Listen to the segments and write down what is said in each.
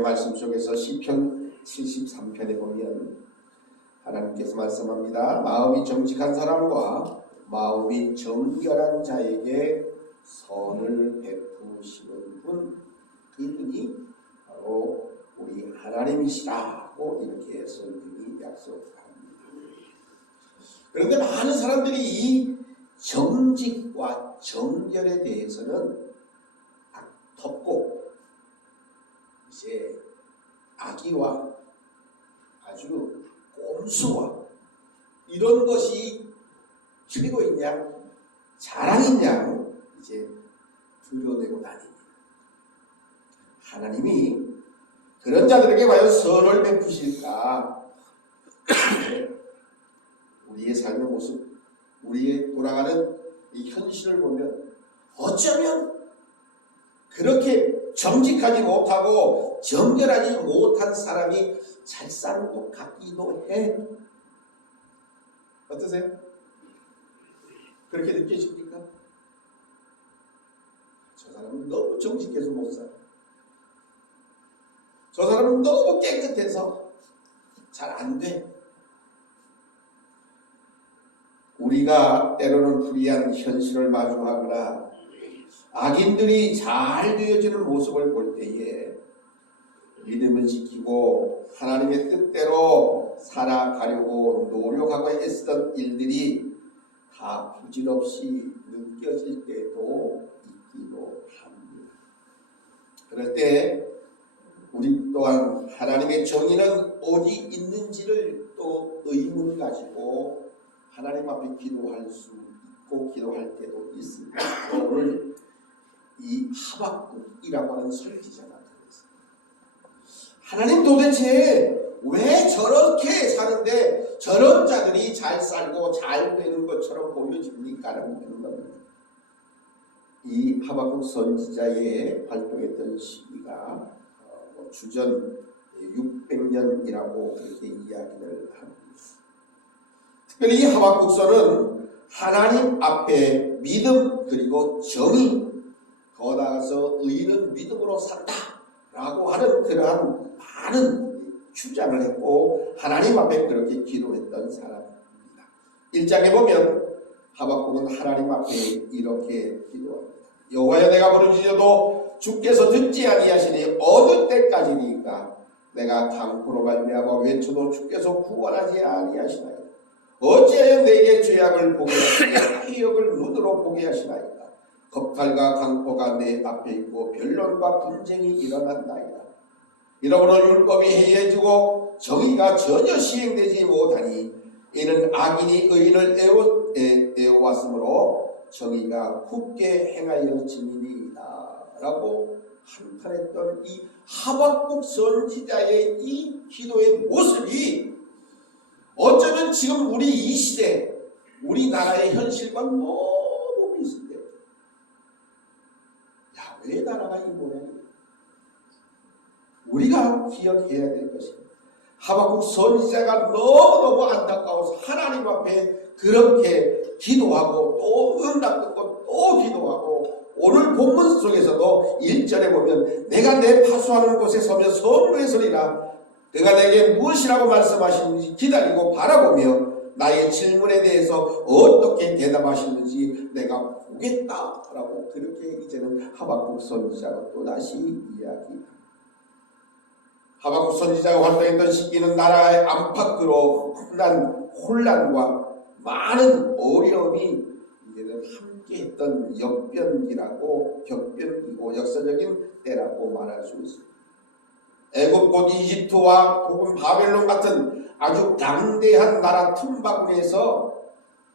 말씀 속에서 시편 73편에 보면 하나님께서 말씀합니다. 마음이 정직한 사람과 마음이 정결한 자에게 선을 베푸시는 분, 그분이 바로 우리 하나님이시라고 이렇게 성경이 약속합니다. 그런데 많은 사람들이 이 정직과 정결에 대해서는 덮고 이제 악의와 아주 꼼수와 이런 것이 최고인 양, 자랑인 양 이제 드러내고 다닙니다. 하나님이 그런 자들에게 과연 선을 베푸실까? 우리의 삶의 모습, 우리의 돌아가는 이 현실을 보면 어쩌면 그렇게 정직하지 못하고 정결하지 못한 사람이 잘 사는 것 같기도 해. 어떠세요? 그렇게 느껴집니까? 저 사람은 너무 정직해서 못 살아. 저 사람은 너무 깨끗해서 잘 안 돼. 우리가 때로는 불의한 현실을 마주하거나 악인들이 잘 되어지는 모습을 볼 때에 믿음을 지키고 하나님의 뜻대로 살아가려고 노력하고 애쓰던 일들이 다 부질없이 느껴질 때도 있기도 합니다. 그럴 때 우리 또한 하나님의 정의는 어디 있는지를 또 의문 가지고 하나님 앞에 기도할 수 있고 기도할 때도 있습니다. 오늘 이 하박국이라고 하는 설지자가 그랬어요. 하나님 도대체 왜 저렇게 사는데 저런 자들이 잘 살고 잘 되는 것처럼 보여집니까? 라는 겁니다. 이 하박국 선지자의 활동했던 시기가 주전 600년이라고 그렇게 이야기를 합니다. 특별히 이 하박국서는 하나님 앞에 믿음 그리고 정의, 더 나아가서 의인은 믿음으로 산다 라고 하는 그러한 많은 주장을 했고 하나님 앞에 그렇게 기도했던 사람입니다. 1장에 보면 하박국은 하나님 앞에 이렇게 기도합니다. 여호와여, 내가 부르짖어도 주께서 듣지 아니하시니 어느 때까지니까? 내가 강포로 말미암아 외쳐도 주께서 구원하지 아니하시나이까? 어찌하여 내게 죄악을 보게 하시며 해역을 눈으로 보게 하시나이까? 겁탈과 강포가 내 앞에 있고 변론과 분쟁이 일어난다이다. 이러므로 율법이 해이해지고 정의가 전혀 시행되지 못하니 이는 악인이 의인을 애워왔으므로 정의가 굳게 행하여짐이니이다 라고 한탄했던 이 하박국 선지자의 이 기도의 모습이 어쩌면 지금 우리 이 시대 우리나라의 현실과 너무 비슷해요. 야, 왜 나라가 이 모양이야? 우리가 기억해야 될 것입니다. 하박국 선지자가 너무너무 안타까워서 하나님 앞에 그렇게 기도하고 또 응답 듣고 또 기도하고 오늘 본문 속에서도 1절에 보면 내가 내 파수하는 곳에 서면 성루에 서리라. 그가 내게 무엇이라고 말씀하시는지 기다리고 바라보며 나의 질문에 대해서 어떻게 대답하시는지 내가 보겠다라고 그렇게 이제는 하박국 선지자가 또다시 이야기합니다. 하박국 선지자가 활동했던 시기는 나라의 안팎으로 혼란과 많은 어려움이 이제는 함께했던 격변기고 역사적인 때라고 말할 수 있습니다. 애굽 곧 이집트와 혹은 바벨론 같은 아주 강대한 나라 틈바구니에서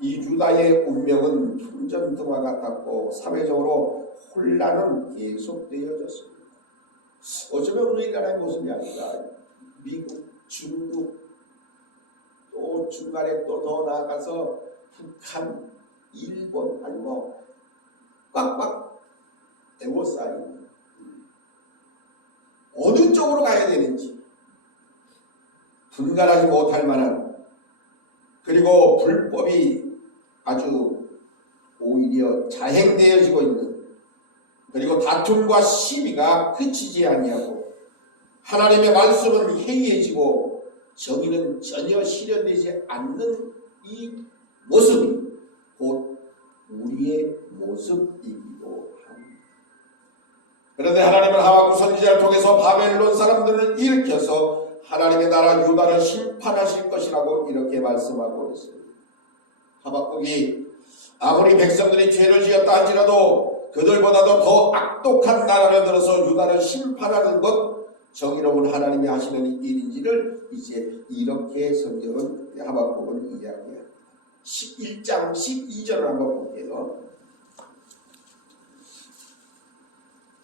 이 유다의 운명은 풍전등화 같았고 사회적으로 혼란은 계속되어졌습니다. 어쩌면 우리나라의 모습이 아니라 미국, 중국, 또 중간에 또 더 나아가서 북한, 일본 아니 뭐 꽉꽉 에워싸입니다. 어느 쪽으로 가야 되는지 분간하지 못할 만한, 그리고 불법이 아주 오히려 자행되어지고 있는, 그리고 다툼과 시비가 그치지 아니하고 하나님의 말씀은 해이해지고 정의는 전혀 실현되지 않는 이 모습이 곧 우리의 모습이기도 합니다. 그런데 하나님은 하박국 선지자를 통해서 바벨론 사람들을 일으켜서 하나님의 나라 유다를 심판하실 것이라고 이렇게 말씀하고 있습니다. 하박국이 아무리 백성들이 죄를 지었다 할지라도 그들보다도 더 악독한 나라를 들어서 유다를 심판하는 것 정의로운 하나님이 하시는 일인지를 이제 이렇게 성경은 하박국은 이야기합니다. 11장 12절을 한번 볼게요.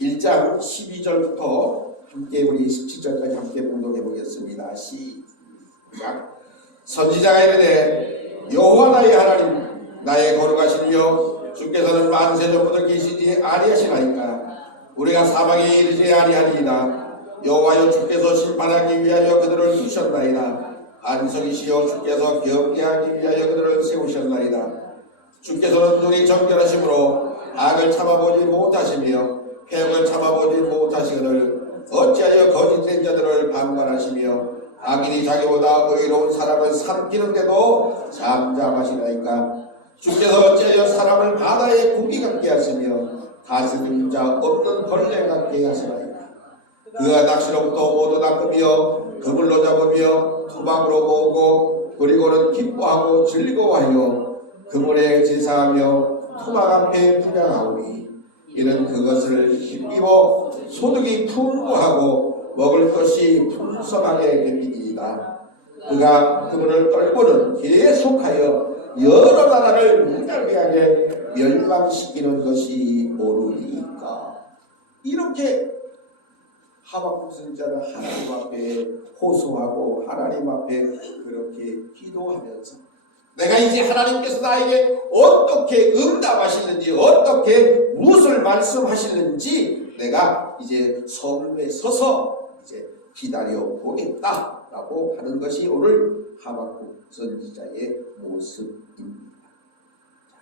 1장 12절부터 함께 우리 17절까지 함께 봉독해 보겠습니다. 시작. 선지자가 이르되 여호와 나의 하나님 나의 거룩하시며 주께서는 만세 전부터 계시지 아니하시나이까 우리가 사방에 이르지 아니하리이다. 여호와여 주께서 심판하기 위하여 그들을 두셨나이다. 안석이시여 주께서 경계하기 위하여 그들을 세우셨나이다. 주께서는 눈이 정결하심으로 악을 참아보지 못하시며 폐역을 참아보지 못하시거늘 어찌하여 거짓된 자들을 방관하시며 악인이 자기보다 의로운 사람을 삼키는데도 잠잠하시나이까. 주께서 어찌하여 사람을 바다에 고기 같게 하시며 다스림 자 없는 벌레 같게 하시나이까. 그가 낚시로부터 모두 낚으며 그물로 잡으며 투박으로 모으고 그리고는 기뻐하고 즐거워하여 그물에 제사하며 투박 앞에 분양하오니 이는 그것을 힘입어 소득이 풍부하고 먹을 것이 풍성하게 됩니이다. 그가 그물을 떨고는 계속하여 여러 나라를 무자비하게 멸망시키는 것이 옳으니까. 이렇게 하박국 선지자는 하나님 앞에 호소하고 하나님 앞에 그렇게 기도하면서 내가 이제 하나님께서 나에게 어떻게 응답하시는지 어떻게 무엇을 말씀하시는지 내가 이제 성문에 서서 이제 기다려 보겠다라고 하는 것이 오늘 하박국 선지자의 모습입니다.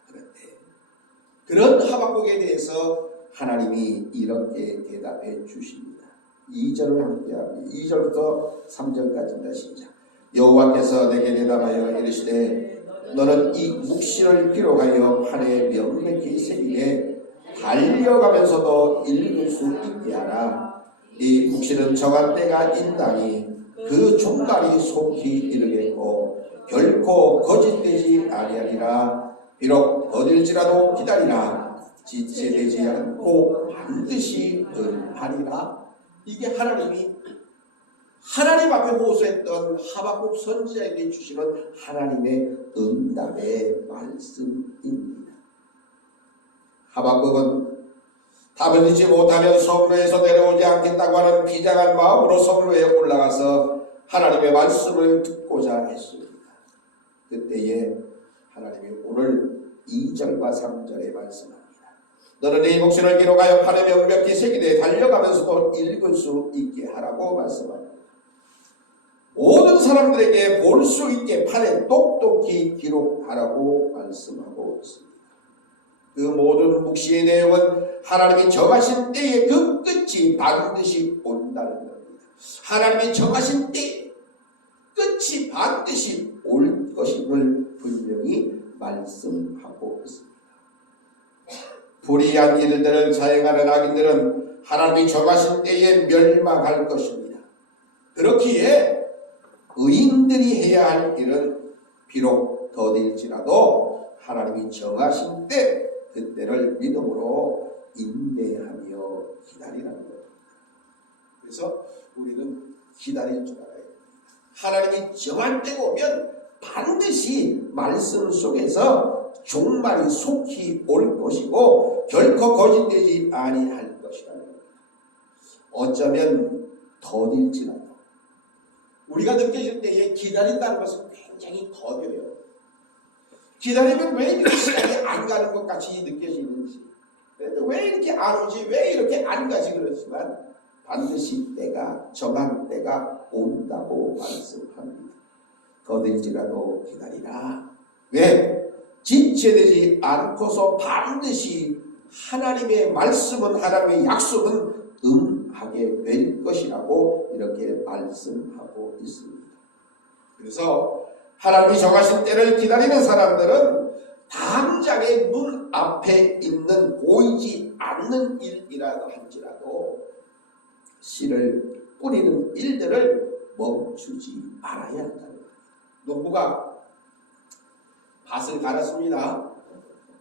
자, 그런데 그런 하박국에 대해서 하나님이 이렇게 대답해 주십니다. 2절을 함께합니다. 2절부터 3절까지입니다. 시작. 여호와께서 내게 대답하여 이르시되 너는 이 묵시를 기록하여 판에 명백히 새기되 달려가면서도 읽을 수 있게 하라. 이 묵시는 정한 때가 있나니 그 종말이 속히 이르겠고 결코 거짓되지 아니하리라. 비록 어딜지라도 기다리라. 지체되지 않고 반드시 응하리라. 이게 하나님이 하나님 앞에 호소했던 하박국 선지자에게 주시는 하나님의 응답의 말씀입니다. 하박국은 답을 듣지 못하면 성로에서 내려오지 않겠다고 하는 비장한 마음으로 성로에 올라가서 하나님의 말씀을 듣고자 했습니다. 그때에 하나님이 오늘 2절과 3절에 말씀합니다. 너는 이 묵시를 기록하여 판에 명백히 새기되 달려가면서도 읽을 수 있게 하라고 말씀합니다. 모든 사람들에게 볼 수 있게 판에 똑똑히 기록하라고 말씀하고 있습니다. 그 모든 묵시의 내용은 하나님이 정하신 때에 그 끝이 반드시 온다는 겁니다. 하나님이 정하신 때에 끝이 반드시 올 것임을 분명히 말씀하고 있습니다. 불의한 일들을 자행하는 악인들은 하나님이 정하신 때에 멸망할 것입니다. 그렇기에 의인들이 해야 할 일은 비록 더딜지라도 하나님이 정하신 때 그때를 믿음으로 인내하며 기다리라는 겁니다. 그래서 우리는 기다릴 줄 알아야 됩니다. 하나님이 정한 때가 오면 반드시 말씀 속에서 종말이 속히 올 것이고 결코 거짓되지 아니할 것이라는 겁니다. 어쩌면 더딜지라도 우리가 느껴질 때에 기다린다는 것은 굉장히 더뎌요. 기다리면 왜 이렇게 시간이 안 가는 것 같이 느껴지는지, 왜 이렇게 안 오지, 왜 이렇게 안 가지 그렇지만 반드시 때가 정한 때가 온다고 말씀합니다. 더딜지라도 기다리라. 왜? 지체되지 않고서 반드시 하나님의 말씀은 하나님의 약속은 임하게 될 것이라고 이렇게 말씀하고 있습니다. 그래서 하나님이 정하신 때를 기다리는 사람들은 당장의 눈 앞에 있는 보이지 않는 일이라도 할지라도 씨를 뿌리는 일들을 멈추지 말아야 한다는 거예요. 농부가 밭을 갈았습니다.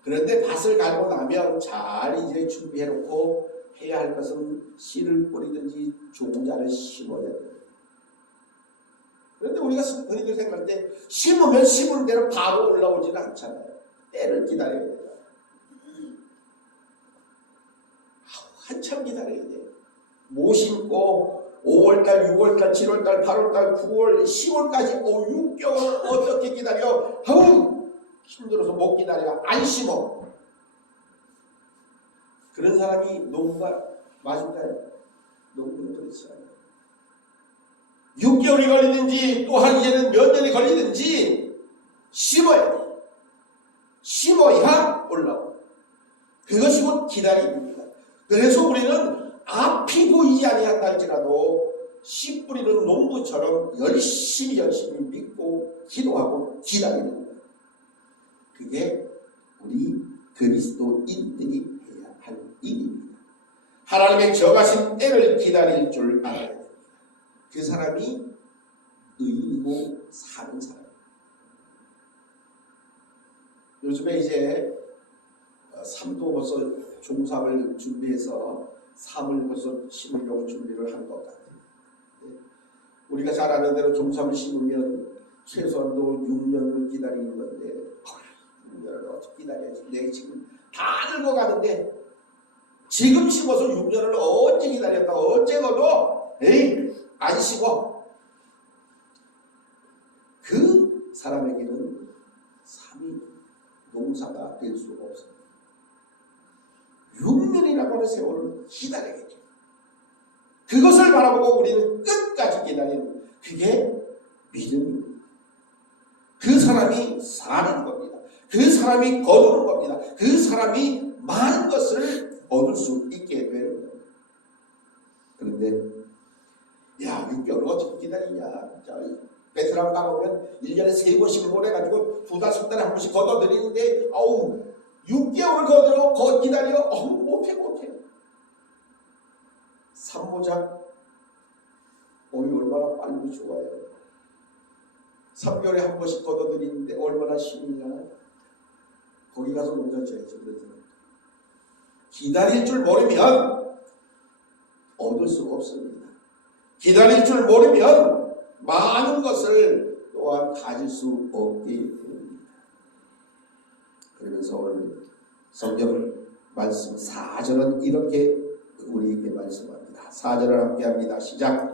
그런데 밭을 갈고 나면 잘 이제 준비해놓고 해야 할 것은 씨를 뿌리든지 종자를 심어야 돼요. 그런데 우리가 흔히들 생각할 때 심으면 심은 대로 바로 올라오지는 않잖아요. 때를 기다려야 돼요. 한참 기다려야 돼요. 못 심고 5월달, 6월달, 7월달, 8월달, 9월, 10월까지 6개월 어떻게 기다려? 아우 힘들어서 못 기다려. 안 심어. 그런 사람이 농부가 맞을까요? 농부는 그렇지 않아요. 6개월이 걸리든지 또한 이제는 몇 년이 걸리든지 심어야 돼. 심어야 올라오고. 그것이 곧 기다림입니다. 그래서 우리는 앞이 보이지 아니한다 할지라도 씨 뿌리는 농부처럼 열심히 믿고 기도하고 기다리는 거예요. 그게 우리 그리스도인들이 해야 할 일입니다. 하나님의 정하신 때를 기다릴 줄 알아야 됩니다. 그 사람이 의인이고 사는 사람입니다. 요즘에 이제 삶도 벌써 종삽을 준비해서 삶을 벌써 심으려고 준비를 한 것 같아요. 우리가 잘 아는 대로 종삽을 심으면 최소한도 6년을 기다리는 건데 6년을 어떻게 기다려야지. 내가 지금 다 늙어가는데 지금 심어서 6년을 어째 기다렸다 어째거도 안 심어. 그 사람에게는 삶이 농사가 될 수가 없습니다. 6년이라고 하는 세월을 기다려야죠. 그것을 바라보고 우리는 끝까지 기다리는 그게 믿음입니다. 그 사람이 사는 겁니다. 그 사람이 거두는 겁니다. 그 사람이 많은 것을 얻을 수 있게 되는 겁니다. 그런데 6개월 어떻게 기다리냐. 베트남 가보면 1년에 3번씩 보내가지고 2-5달에 한 번씩 걷어들이는데 6개월을 기다려? 못해. 산모작 얼마나 빨리 좋아요. 3개월에 한 번씩 걷어들이는데 얼마나 힘이냐. 거기 가서 농사 지어야지. 기다릴 줄 모르면 얻을 수가 없습니다. 기다릴 줄 모르면 많은 것을 또한 가질 수 없게 됩니다. 그러면서 오늘 성경 말씀 4절은 이렇게 우리에게 말씀합니다. 4절을 함께 합니다. 시작.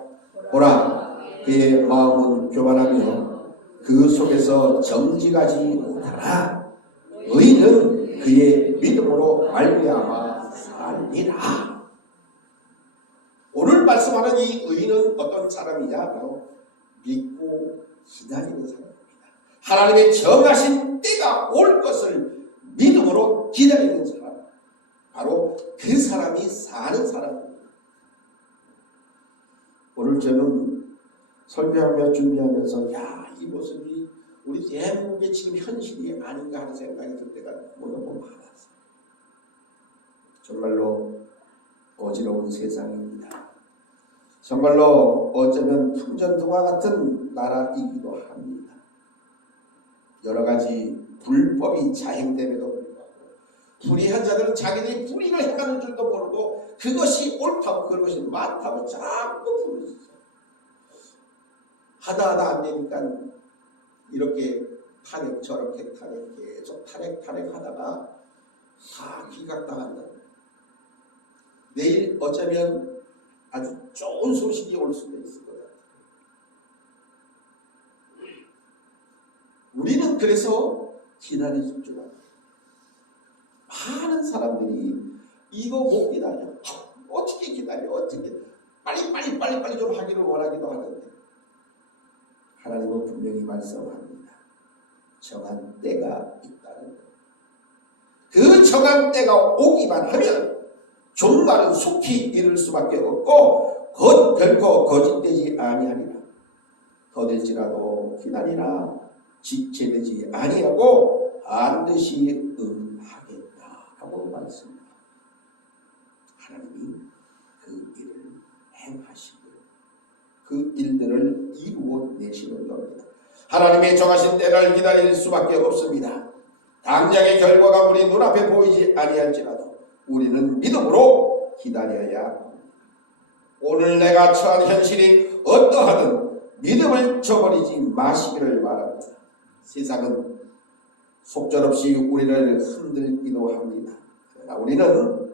보라, 그의 마음은 교만하며 그 속에서 정직하지 못하나 의인은 그의 믿음으로 말미암아 살리라. 오늘 말씀하는 이 의인은 어떤 사람이냐? 바로 믿고 기다리는 사람입니다. 하나님의 정하신 때가 올 것을 믿음으로 기다리는 사람. 바로 그 사람이 사는 사람입니다. 오늘 저는 설교하며 준비하면서 이 모습이 우리 대한민국의 지금 현실이 아닌가 하는 생각이 들 때가 너무 많았어요. 정말로 어지러운 세상입니다. 정말로 어쩌면 풍전등화 같은 나라이기도 합니다. 여러 가지 불법이 자행됨에도 불구하고 불의한 자들은 자기들이 불의를 행하는 줄도 모르고 그것이 옳다고 그것이 맞다고 자꾸 부르시죠. 하다 안 되니까 이렇게 탄핵 저렇게 탄핵 계속 탄핵하다가 다 기각당한다. 내일 어쩌면 아주 좋은 소식이 올 수도 있을 것 같아요. 우리는 그래서 기다릴 줄 알아요. 많은 사람들이 이거 못 기다려. 어떻게 기다려? 어떻게 빨리 좀 하기를 원하기도 하는데 하나님은 분명히 말씀합니다. 정한 때가 있다는 것. 그 정한 때가 오기만 하면 종말은 속히 이를 수밖에 없고 곧 결코 거짓되지 아니하리라. 더딜지라도 기다리라. 지체되지 아니하고 반드시 응하겠다라고 말씀합니다. 하나님이 그 일을 행하시고 그 일들을 이루어내시는 겁니다. 하나님의 정하신 때를 기다릴 수밖에 없습니다. 당장의 결과가 우리 눈앞에 보이지 아니할지라도 우리는 믿음으로 기다려야 합니다. 오늘 내가 처한 현실이 어떠하든 믿음을 저버리지 마시기를 바랍니다. 세상은 속절없이 우리를 흔들기도 합니다. 그러나 우리는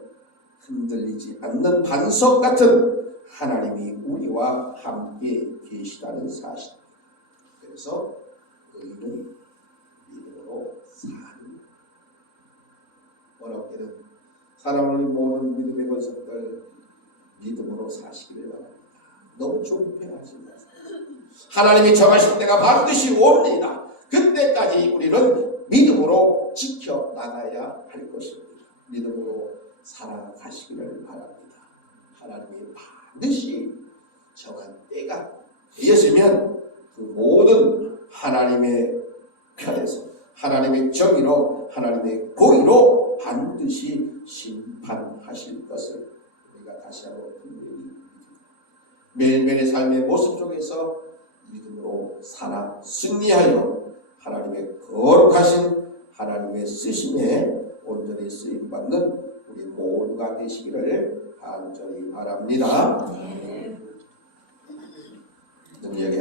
흔들리지 않는 반석 같은 하나님이 우리와 함께 계시다는 사실입니다. 그래서 의인은 믿음으로 사는, 어렵게는 사람을 모든 믿음의 권속들 믿음으로 사시기를 바랍니다. 너무 조급해하지 마세요. 하나님이 정하실 때가 반드시 옵니다. 그때까지 우리는 믿음으로 지켜나가야 할 것입니다. 믿음으로 살아가시기를 바랍니다. 하나님이 반드시 정한 때가 되었으면 그 모든 하나님의 편에서 하나님의 정의로 하나님의 공의로 반드시 심판하실 것을 우리가 다시 한번 분명히 믿습니다. 매일매일의 삶의 모습 속에서 믿음으로 살아 승리하여 하나님의 거룩하신 하나님의 쓰심에 온전히 쓰임받는 우리 모두가 되시기를 간절히 바랍니다. 능력의